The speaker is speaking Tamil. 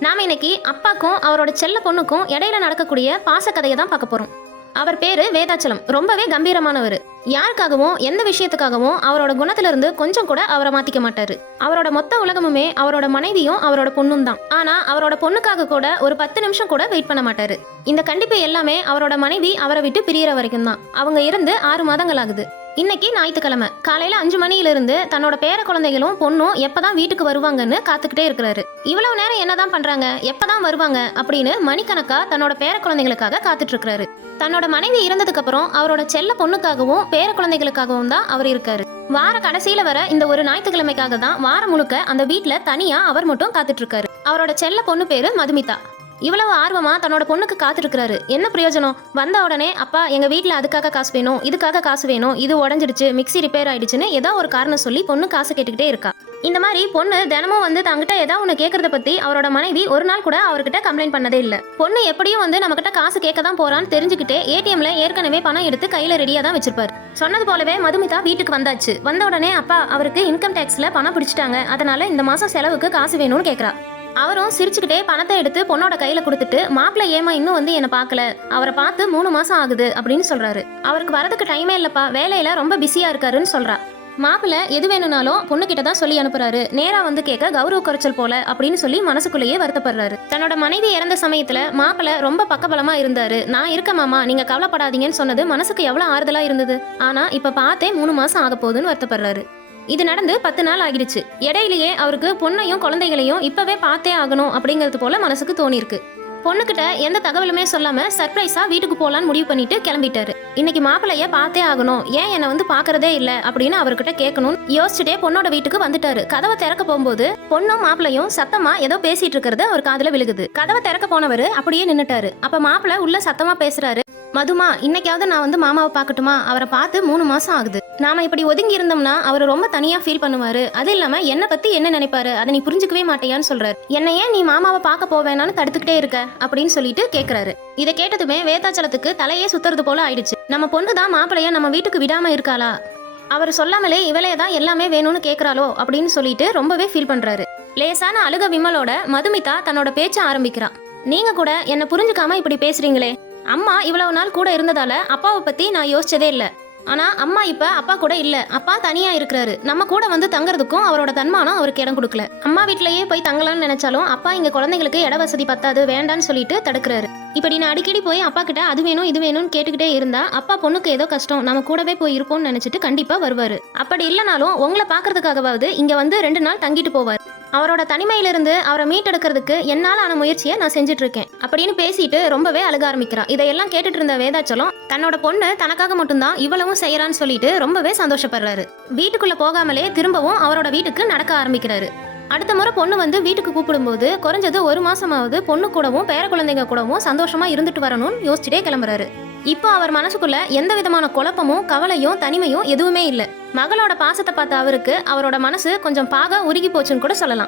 நாம இன்னைக்கு அப்பாக்கும் அவரோட செல்ல பொண்ணுக்கும் இடையில நடக்கக்கூடிய பாசக்கதையை தான் பார்க்க போறோம். அவர் பேரு வேதாச்சலம். ரொம்பவே கம்பீரமானவர். யாருக்காகவும் எந்த விஷயத்துக்காகவும் அவரோட குணத்திலிருந்து கொஞ்சம் கூட அவரை மாத்திக்க மாட்டாரு. அவரோட மொத்த உலகமுமே அவரோட மனைவியும் அவரோட பொண்ணும் தான். ஆனா அவரோட பொண்ணுக்காக கூட ஒரு பத்து நிமிஷம் கூட வெயிட் பண்ண மாட்டாரு. இந்த கண்டிப்பு எல்லாமே அவரோட மனைவி அவரை விட்டு பிரியற வரைக்கும் தான். அவங்க இருந்து ஆறு மாதங்கள் ஆகுது. இன்னைக்கு ஞாயிற்றுக்கிழமை. காலையில அஞ்சு மணியிலிருந்து தன்னோட பேர குழந்தைகளும் பொண்ணும் எப்பதான் வீட்டுக்கு வருவாங்கன்னு காத்துக்கிட்டே இருக்கிறாரு. இவ்வளவு நேரம் என்னதான் பண்றாங்க? எப்பதான் வருவாங்க? அப்படின்னு மணிக்கணக்கா தன்னோட பேர குழந்தைகளுக்காக காத்துட்டு இருக்கிறாரு தன்னோட மனைவி இருந்ததுக்கு அப்புறம் அவரோட செல்ல பொண்ணுக்காகவும் பேர குழந்தைகளுக்காகவும் தான் அவர் இருக்காரு. வார கடைசியில வர இந்த ஒரு ஞாயிற்றுக்கிழமைக்காக தான் வாரம் முழுக்க அந்த வீட்டுல தனியா அவர் மட்டும் காத்துட்டு இருக்காரு அவரோட செல்ல பொண்ணு பேரு மதுமிதா. இவ்வளவு ஆர்வமா தன்னோட பொண்ணுக்கு காத்திருக்கிறாரு. என்ன பிரயோஜனம்? வந்த உடனே அப்பா எங்க வீட்டில் அதுக்காக காசு வேணும் இதுக்காக காசு வேணும் இது உடஞ்சிடுச்சு மிக்ஸி ரிப்பேர் ஆயிடுச்சுன்னு ஏதோ ஒரு காரணம் சொல்லி பொண்ணு காசு கேட்டுக்கிட்டே இருக்கா. இந்த மாதிரி பொண்ணு தினமும் வந்து தங்கிட்ட ஏதாவது ஒன்று கேட்கறத பத்தி அவரோட மனைவி ஒரு நாள் கூட அவர்கிட்ட கம்ப்ளைண்ட் பண்ணதே இல்ல. பொண்ணு எப்படியும் வந்து நம்ம கிட்ட காசு கேட்க தான் போறான்னு தெரிஞ்சுக்கிட்டே ஏடிஎம்ல ஏற்கனவே பணம் எடுத்து கையில ரெடியா தான் வச்சிருப்பாரு. சொன்னது போலவே மதுமிதா வீட்டுக்கு வந்தாச்சு. வந்த உடனே அப்பா அவருக்கு இன்கம் டேக்ஸ்ல பணம் பிடிச்சிட்டாங்க. அதனால இந்த மாசம் செலவுக்கு காசு வேணும்னு கேக்குறா. அவரும் சிரிச்சுக்கிட்டே பணத்தை எடுத்து பொண்ணோட கையில கொடுத்துட்டு மாப்பிள்ள ஏமா இன்னும் வந்து என்னை பார்க்கல? அவரை பார்த்து மூணு மாசம் ஆகுது அப்படின்னு சொல்றாரு. அவருக்கு வரதுக்கு டைமே இல்லப்பா வேலையில ரொம்ப பிஸியா இருக்காருன்னு சொல்றா. மாப்பிள்ளை எது வேணும்னாலும் பொண்ணுகிட்ட தான் சொல்லி அனுப்புறாரு. நேரா வந்து கேட்க கௌரவ குறைச்சல் போல அப்படின்னு சொல்லி மனசுக்குள்ளேயே வருத்தப்படுறாரு. தன்னோட மனைவி இறந்த சமயத்துல மாப்பிள்ள ரொம்ப பக்கபலமா இருந்தாரு. நான் இருக்க மாமா நீங்க கவலைப்படாதீங்கன்னு சொன்னது மனசுக்கு எவ்வளவு ஆறுதலா இருந்தது. ஆனா இப்ப பார்த்தே மூணு மாசம் ஆக போகுதுன்னு வருத்தப்படுறாரு. இது நடந்து பத்து நாள் ஆகிடுச்சு. இடையிலேயே அவருக்கு பொண்ணையும் குழந்தைகளையும் இப்பவே பார்த்தே ஆகணும் அப்படிங்கிறது போல மனசுக்கு தோணிருக்கு பொண்ணுகிட்ட எந்த தகவலுமே சொல்லாம சர்ப்ரைஸா வீட்டுக்கு போலான்னு முடிவு பண்ணிட்டு கிளம்பிட்டாரு. இன்னைக்கு மாப்பிள்ளைய பார்த்தே ஆகணும். ஏன் என்னை வந்து பாக்குறதே இல்ல அப்படின்னு அவர்கிட்ட கேட்கணும்னு யோசிச்சுட்டே பொண்ணோட வீட்டுக்கு வந்துட்டாரு. கதவை திறக்க போகும்போது பொண்ணும் மாப்பிளையும் சத்தமா ஏதோ பேசிட்டு இருக்கிறது அவர் காதுல விழுகுது. கதவை திறக்க போனவர் அப்படியே நின்னுட்டாரு. அப்ப மாப்பிள்ள உள்ள சத்தமா பேசுறாரு. மதுமா இன்னைக்காவது நான் வந்து மாமாவை பார்க்கட்டுமா? அவரை பார்த்து மூணு மாசம் ஆகுது. நாம் இப்படி ஒதுங்கி இருந்தோம்னா அவர் ரொம்ப தனியாக ஃபீல் பண்ணுவார். அது இல்லாமல் என்னை பற்றி என்ன நினைப்பாரு? அதை நீ புரிஞ்சுக்கவே மாட்டேயான்னு சொல்கிறார் என்னை ஏன் நீ மாமாவை பார்க்க போவேனான்னு தடுத்துக்கிட்டே இருக்க? அப்படின்னு சொல்லிட்டு கேட்குறாரு இதை கேட்டதுமே வேதாச்சலத்துக்கு தலையே சுத்துறது போல ஆயிடுச்சு. நம்ம பொண்ணு தான் மாப்பிளைய நம்ம வீட்டுக்கு விடாமல் இருக்காளா? அவர் சொல்லாமலே இவளே தான் எல்லாமே வேணும்னு கேட்குறாளோ அப்படின்னு சொல்லிட்டு ரொம்பவே ஃபீல் பண்ணுறாரு லேசான அழுக விமலோட மதுமிதா தன்னோட பேச்சை ஆரம்பிக்கிறா. நீங்க கூட என்னை புரிஞ்சுக்காம இப்படி பேசுறீங்களே. அம்மா இவ்வளவு நாள் கூட இருந்ததால அப்பாவை பத்தி நான் யோசிச்சதே இல்லை. ஆனால் அம்மா இப்போ அப்பா கூட இல்லை. அப்பா தனியாக இருக்கிறாரு. நம்ம கூட வந்து தங்குறதுக்கும் அவரோட தன்மானம் அவருக்கு இடம் கொடுக்கல. அம்மா வீட்டிலேயே போய் தங்கலாம்னு நினைச்சாலும் அப்பா இங்கே குழந்தைங்களுக்கு இட வசதி பத்தாது வேண்டான்னு சொல்லிட்டு தடுக்கிறாரு. இப்படி நான் அடிக்கடி போய் அப்பா கிட்ட அது வேணும் இது வேணும்னு கேட்டுக்கிட்டே இருந்தா அப்பா பொண்ணுக்கு ஏதோ கஷ்டம். நம்ம கூடவே போய் இருப்போம்னு நினைச்சிட்டு கண்டிப்பா வருவாரு. அப்படி இல்லைனாலும் உங்களை பாக்குறதுக்காகவாவது இங்க வந்து ரெண்டு நாள் தங்கிட்டு போவார். அவரோட தனிமையிலிருந்து அவரை மீட்டெடுக்கிறதுக்கு என்னால் ஆன முயற்சியை நான் செஞ்சுட்டு இருக்கேன் அப்படின்னு பேசிட்டு ரொம்பவே அழுக ஆரம்பிக்கிறா இதையெல்லாம் கேட்டுட்டு இருந்த வேதாச்சலம் தன்னோட பொண்ணு தனக்காக மட்டும்தான் இவ்வளவும் செய்யறான்னு சொல்லிட்டு ரொம்பவே சந்தோஷப்படுறாரு. வீட்டுக்குள்ள போகாமலே திரும்பவும் அவரோட வீட்டுக்கு நடக்க ஆரம்பிக்கிறாரு. அடுத்த முறை பொண்ணு வந்து வீட்டுக்கு கூப்பிடும்போது குறைஞ்சது ஒரு மாசமாவது பொண்ணு கூடவும் பேர குழந்தைங்க கூடவும் சந்தோஷமா இருந்துட்டு வரணும்னு யோசிச்சுட்டே கிளம்புறாரு. இப்போ அவர் மனசுக்குள்ள எந்த விதமான குழப்பமும் கவலையும் தனிமையும் எதுவுமே இல்லை. மகளோட பாசத்தை பார்த்த அவருக்கு அவரோட மனசு கொஞ்சம் பாக உருகி போச்சுன்னு கூட சொல்லலாம்.